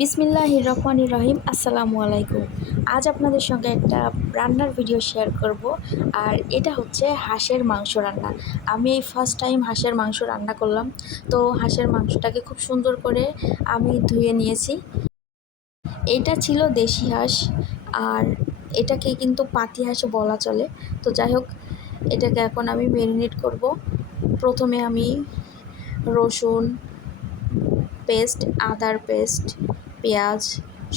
বিসমিল্লাহির রহমানির রহিম। আসসালামু আলাইকুম। আজ আপনাদের সঙ্গে একটা রান্নার ভিডিও শেয়ার করব। আর এটা হচ্ছে হাঁসের মাংস রান্না। আমি এই ফার্স্ট টাইম হাঁসের মাংস রান্না করলাম। তো হাঁসের মাংসটাকে খুব সুন্দর করে আমি ধুয়ে নিয়েছি। এটা ছিল দেশি হাঁস, আর এটাকে কিন্তু পাতি হাঁসও বলা চলে। তো যাই হোক, এটাকে এখন আমি ম্যারিনেট করব। প্রথমে আমি রসুন পেস্ট, আদার পেস্ট, পেঁয়াজ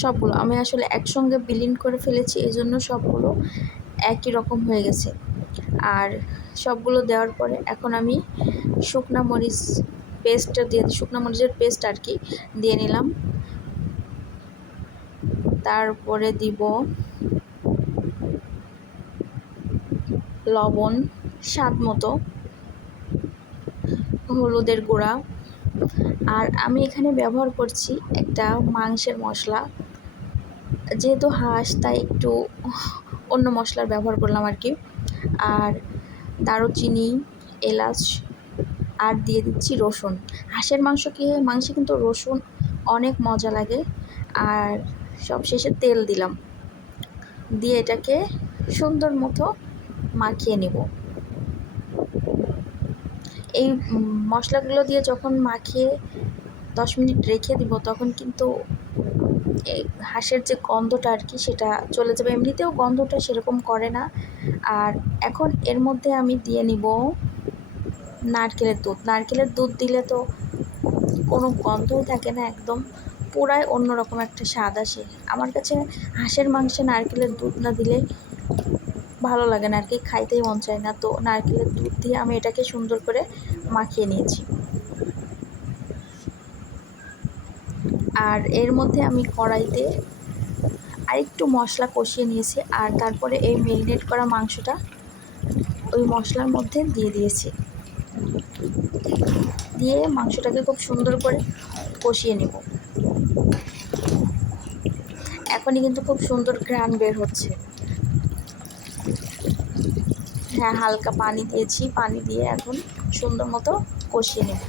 সবগুলো আমি আসলে একসঙ্গে ব্লেন্ড করে ফেলেছি, এই জন্য সবগুলো একই রকম হয়ে গেছে। আর সবগুলো দেওয়ার পরে এখন আমি শুকনা মরিচ পেস্টটা দিয়ে শুকনা মরিচের পেস্ট আর কি দিয়ে নিলাম। তারপরে দিব লবণ স্বাদ মতো, হলুদের গুঁড়া, আর আমি এখানে ব্যবহার করছি একটা মাংসের মশলা। যেহেতু হাঁস তাই একটু অন্য মশলার ব্যবহার করলাম আর কি। আর দারুচিনি, এলাচ, আর দিয়ে দিচ্ছি রসুন। হাঁসের মাংসে কিন্তু রসুন অনেক মজা লাগে। আর সবশেষে তেল দিলাম, দিয়ে এটাকে সুন্দর মতো মাখিয়ে নেব। এই মশলাগুলো দিয়ে যখন মাখিয়ে 10 মিনিট রেখে দিব, তখন কিন্তু এই হাঁসের যে গন্ধটা আর কি সেটা চলে যাবে। এমনিতেও গন্ধটা সেরকম করে না। আর এখন এর মধ্যে আমি দিয়ে নিব নারকেলের দুধ দিলে তো কোনো গন্ধই থাকে না, একদম পুরাই অন্যরকম একটা স্বাদ আসে। আমার কাছে হাঁসের মাংসে নারকেলের দুধ না দিলে ভালো লাগে না আর কি, খাইতেই মন চায় না। তো নারকেলের দুধ দিয়ে আমি এটাকে সুন্দর করে মাখিয়ে নিয়েছি। আর এর মধ্যে আমি কড়াইতে আরেকটু মশলা কষিয়ে নিয়েছি, আর তারপরে এই ম্যারিনেট করা মাংসটা ওই মশলার মধ্যে দিয়ে দিয়েছি। দিয়ে মাংসটাকে খুব সুন্দর করে কষিয়ে নেব। এখনই কিন্তু খুব সুন্দর ঘ্রাণ বের হচ্ছে। হ্যাঁ, হালকা পানি দিয়েছি, পানি দিয়ে এখন সুন্দর মতো কষিয়ে নেব।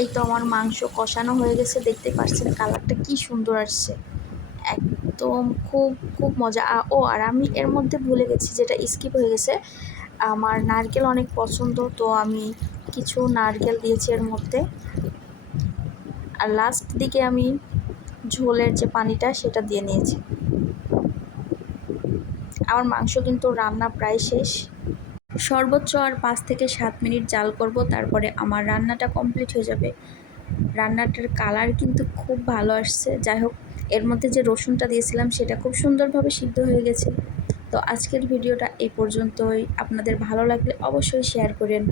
এই তো আমার মাংস কষানো হয়ে গেছে, দেখতে পাচ্ছেন কালারটা কি সুন্দর আসছে, একদম খুব খুব মজা। আর আমি এর মধ্যে ভুলে গেছি, যেটা স্কিপ হয়ে গেছে, আমার নারকেল অনেক পছন্দ, তো আমি কিছু নারকেল দিয়েছি এর মধ্যে। আর লাস্ট দিকে আমি ঝোলের যে পানিটা সেটা দিয়ে নিয়েছি। আমার মাংস কিন্তু রান্না প্রায় শেষ। সর্বোচ্চ আর 5 থেকে 7 মিনিট জাল করব, তারপরে আমার রান্নাটা কমপ্লিট হয়ে যাবে। রান্নাটার কালার কিন্তু খুব ভালো আসছে। যাই হোক, এর মধ্যে যে রসুনটা দিয়েছিলাম সেটা খুব সুন্দরভাবে সিদ্ধ হয়ে গেছে। তো আজকের ভিডিওটা এই পর্যন্তই। আপনাদের ভালো লাগলে অবশ্যই শেয়ার করেন।